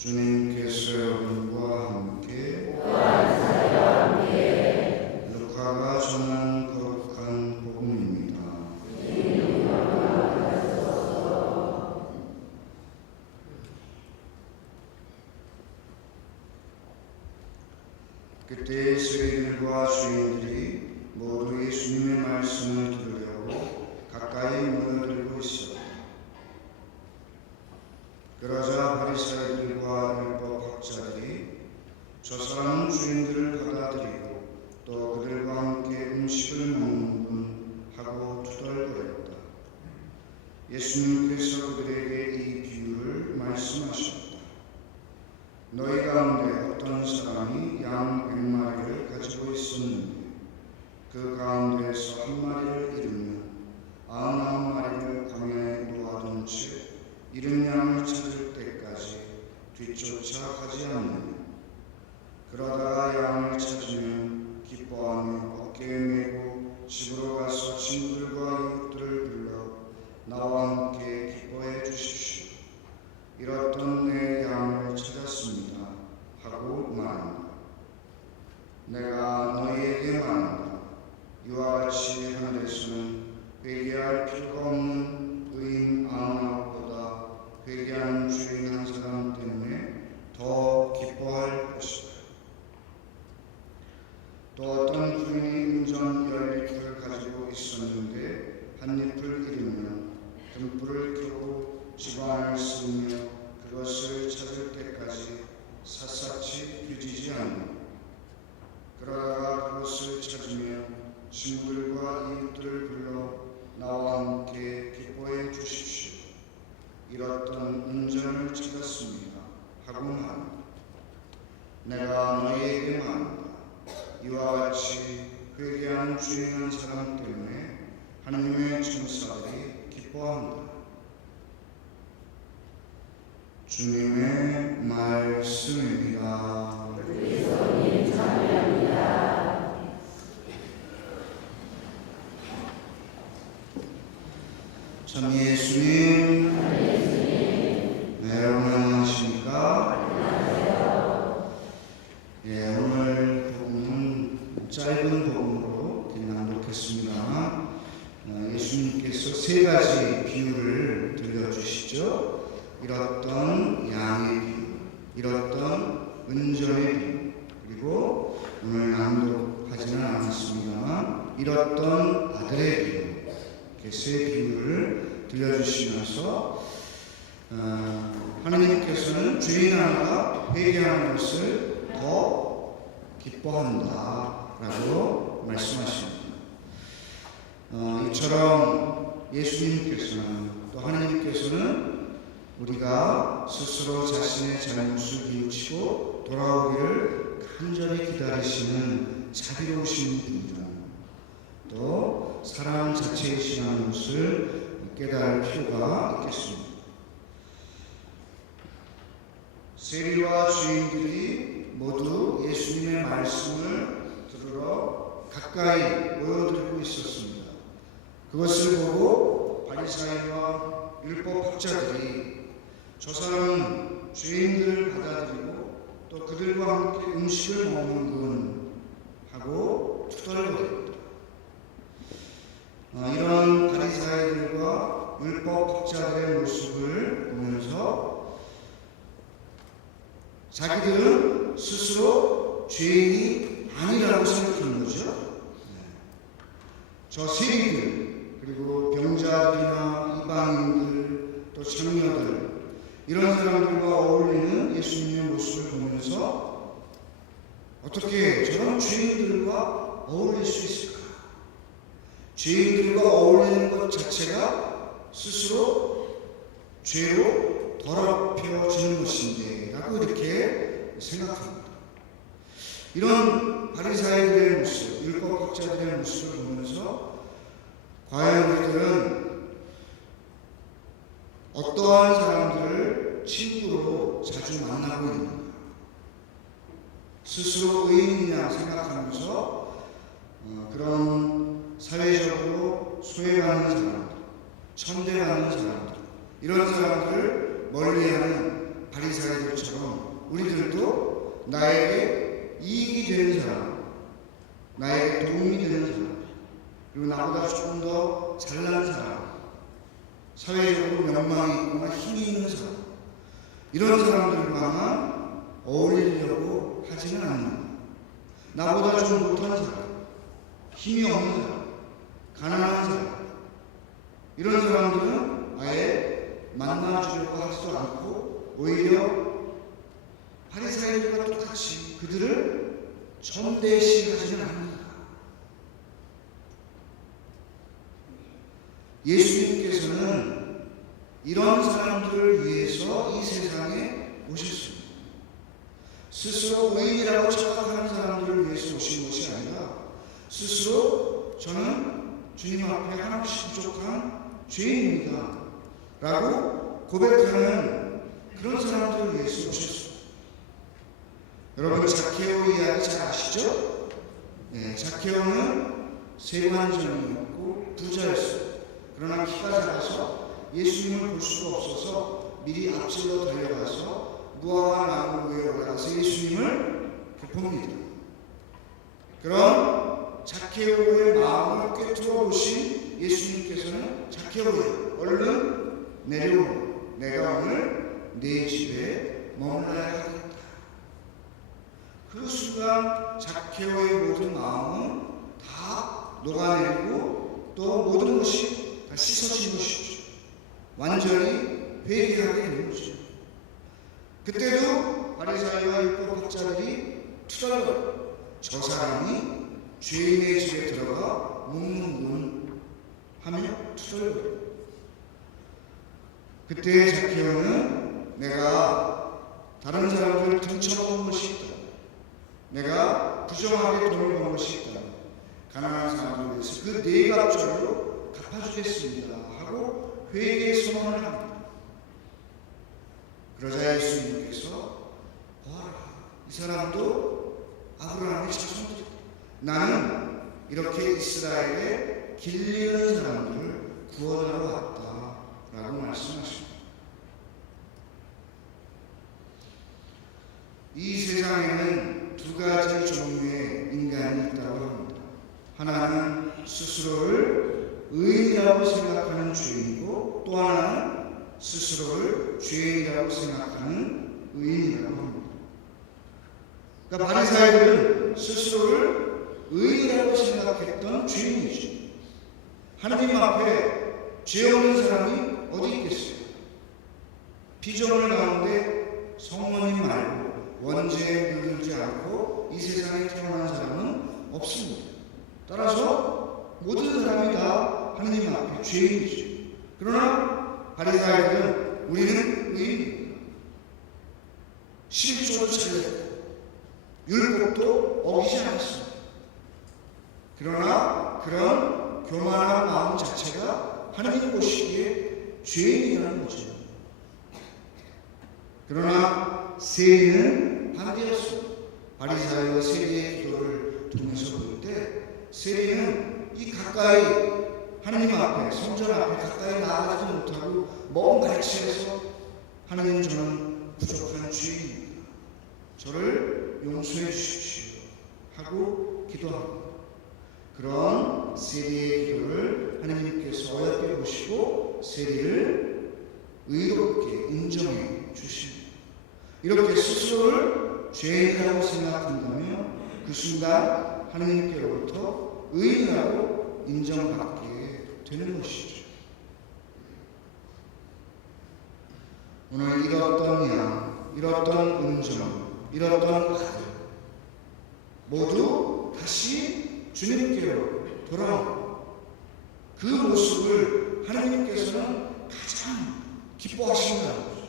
주님께서 여러분과 함께 루카가 전한 거룩한 복음입니다. 그때 세리들과 주인들이 모두 예수님의 말씀을 들으려고 가까이 모여들고 있었다. 그러자 바리새인들과 율법학자들이 저 사람은 주인들을 받아들이고 또 그들과 함께 음식을 먹는군 하고 투덜거렸다. 예수님께서 그들에게 이 비유를 말씀하셨다. 너희 가운데 어떤 사람이 양 100마리를 가지고 있었는데 그 가운데서 한 마리를 잃으면 99마리를 광야에 놓아둔 채 잃은 양을 찾을 때까지 뒤쫓아 가지 않느냐. 그러다가 양을 찾으면 기뻐하며 어깨에 메고 집으로 가서 친구들과 이웃들을 불러 나와 함께 기뻐해 주십시오. 잃었던 내 양을 찾았습니다 하고 말한다. 내가 너희에게 말한다. 이와 같이 하늘에서는 회개할 필요가 없는 의인 99보다 회개하는 주인 한 사람 때문에 더 기뻐할 것이다. 또 어떤 부인이 운전 10리터를 가지고 있었는데 한 잎을 잃으면 등불을 켜고 집안을 쓰며 그것을 찾을 때까지 샅샅이 뒤지지 않는다. 그러다가 그것을 찾으면 친구들과 이웃들을 불러 나와 함께 기뻐해 주십시오. 잃었던 운전을 찾았습니다 하고 말한다. 내가 너희에게 말한다. 이와 같이 회개하는 주인 한 사람 때문에 하나님의 천사들이 기뻐한다. 주님의 말씀입니다. 그리스도님 찬양합니다. 참 예수님, 네, 여러분 안녕하십니까? 예, 오늘 복음은 짧은 복음으로 낭독했습니다. 예수님께서 세 가지 비유를 들려주시죠. 잃었던 양의 비유, 잃었던 은전의 비유, 그리고 오늘 낭독하지는 않았습니다만 잃었던 아들의 비유, 이렇게 세 비유를 들려주시면서 하나님께서는 주인 하나가 회개하는 것을 더 기뻐한다라고 말씀하십니다. 이처럼 예수님께서는 또 하나님께서는 우리가 스스로 자신의 잘못을 뉘우치고 돌아오기를 간절히 기다리시는 자비로우신 분이다. 또 사랑 자체이시라는 것을 깨달을 필요가 있겠습니다. 세리와 주인들이 모두 예수님의 말씀을 들으러 가까이 모여들고 있었습니다. 그것을 보고 바리새인과 율법학자들이 저 사람은 주인들을 받아들이고 또 그들과 함께 음식을 먹는군 하고 투덜거렸다. 이런 바리새인들과 율법학자들의 모습을 보면서 자기들은 스스로 죄인이 아니라고 생각하는 거죠. 저 세리들, 그리고 병자들이나 이방인들, 또 창녀들, 이런 사람들과 어울리는 예수님의 모습을 보면서 어떻게 저런 죄인들과 어울릴 수 있을까? 죄인들과 어울리는 것 자체가 스스로 죄로 더럽혀지는 것인데 라고 이렇게 생각합니다. 이런 바리새인들의 모습, 율법학자들의 모습을 보면서 과연 우리들은 어떠한 사람들을 친구로 자주 만나고 있는가? 스스로 의인이냐 생각하면서 그런 사회적으로 소외받는 사람들, 천대받는 사람들, 이런 사람들을 멀리하는 바리새인들처럼 우리들도 나에게 이익이 되는 사람, 나에게 도움이 되는 사람, 그리고 나보다 조금 더 잘난 사람, 사회적으로 명망이 있거나 힘이 있는 사람, 이런 사람들과만 어울리려고 하지는 않는다. 나보다 좀 못한 사람, 힘이 없는 사람, 가난한 사람, 이런 사람들은 아예 만나주려고 하지도 않고 오히려 바리새인들과 똑같이 그들을 전대시하지는 않는다. 예수님께서는 이런 사람들을 위해서 이 세상에 오셨습니다. 스스로 의인이라고 착각하는 사람들을 위해서 오신 것이 아니라 스스로 저는 주님 앞에 한없이 부족한 죄인입니다 라고 고백하는 그런 사람들을 위해서 오셨습니다. 여러분, 자케오 이야기 잘 아시죠? 네, 자케오는 세관점이었고 부자였어요. 그러나 키가 작아서 예수님을 볼 수가 없어서 미리 앞질러 달려가서 무화과 나무 위에 올라가서 예수님을 봅니다. 그럼 자케오의 마음을 꿰뚫어 보신 예수님께서는 자케오야, 얼른 내려오라. 내가 오늘 네 집에 머물러야 하겠다. 그 순간 자케오의 모든 마음은 다 녹아내리고 또 모든 것이 다 씻어진 것이죠. 완전히 회개하게 된 거죠. 그때도 바리새인과 율법학자들이 투덜거려 저 사람이 죄인의 집에 들어가 묵는군 하며 투덜거려. 그때 자케오는 내가 다른 사람들을 등쳐먹은 것이 있다, 내가 부정하게 돈을 번 것이 있다, 가난한 사람들을 위해서 그 네 갑절로 갚아주겠습니다 하고 회개 선언을 합니다. 그러자 예수님께서 보아라, 이 사람도 아브라함의 자손이다. 나는 이렇게 이스라엘에 길리는 사람들을 구원하러 왔다라고 말씀하십니다. 이 세상에는 두 가지 종류의 인간이 있다고 합니다. 하나는 스스로를 의인이라고 생각하는 죄인이고, 또 하나는 스스로를 죄인이라고 생각하는 의인이라고 합니다. 그러니까 바리새인들은 스스로를 의인이라고 생각했던 죄인이죠. 하나님 앞에 죄 없는 사람이 어디 있겠어요? 피조물 가운데 성모님 말고 원죄에 물들지 않고 이 세상에 태어난 사람은 없습니다. 따라서 모든 사람이 다 하나님 앞에 죄인이죠. 그러나 바리새인들은 우리는 의인입니다. 11조도 잘했고 율법도 어기지 않았습니다. 그러나 그런 교만한 마음 자체가 하나님 보시기에 죄인이라는 거죠. 그러나 세리는 반대였습니다. 바리새인과 세리의 기도를 통해서 볼 때 세리는 이 가까이 하나님 앞에, 성전 앞에 가까이 나아가지 못하고 먼 발치에서 하나님, 저는 부족한 죄인입니다, 저를 용서해 주십시오 하고 기도합니다. 그런 세리의 기도를 하나님께서 어렵게 보시고 세리를 의롭게 인정해 주십니다. 이렇게 스스로를 죄인이라고 생각한다면 그 순간 하나님께로부터 의인이라고 인정받게 되는 것이죠. 오늘 잃었던 양, 잃었던 음정, 잃었던 아들 모두 다시 주님께로 돌아온 그 모습을 하나님께서는 가장 기뻐하신다는 거죠.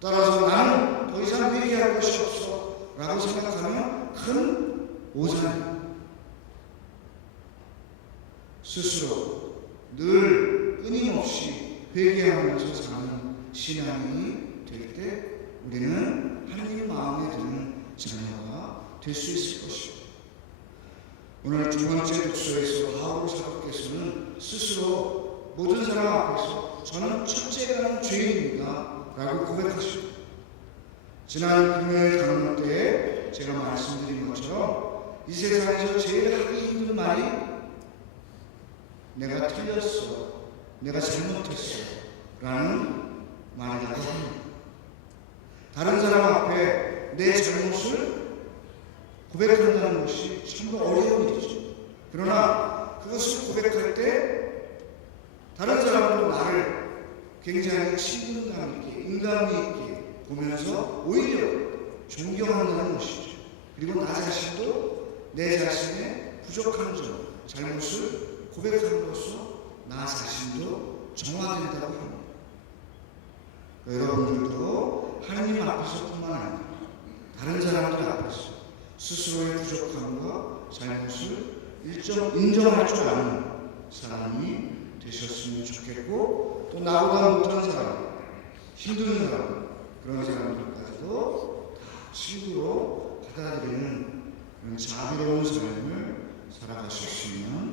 따라서 나는 더 이상 회개할 것이 없어 라고 생각하면 큰 오산입니다. 스스로 늘 끊임없이 회개하면서 사는 신앙이 될 때 우리는 하나님 마음에 드는 자녀가 될 수 있을 것입니다. 오늘 두 번째 독서에서 바울 사도께서는 스스로 모든 사람 앞에서 저는 첫째라는 죄인입니다 라고 고백하시고, 지난 금요일 강론 때 제가 말씀드린 것처럼 이 세상에서 제일 하기 힘든 말이 내가 틀렸어, 내가 잘못했어 라는 말이라고 합니다. 다른 사람 앞에 내 잘못을 고백한다는 것이 참 어려운 일이죠. 그러나 그것을 고백할 때 다른 사람도 나를 굉장히 친근감 있게, 인간미 있게 보면서 오히려 존경한다는 것이죠. 그리고 나 자신도 내 자신의 부족한 점, 잘못을 고백함으로써 나 자신도 정화된다고 합니다. 여러분들도 하나님 앞에서뿐만 아니라 다른 사람들 앞에서 스스로의 부족함과 잘못을 인정할 줄 아는 사람이 되셨으면 좋겠고, 또 나보다 못한 사람, 힘든 사람, 그런 사람들까지도 다 친구로 받아들이는 그런 자비로운 삶을 살아가셨으면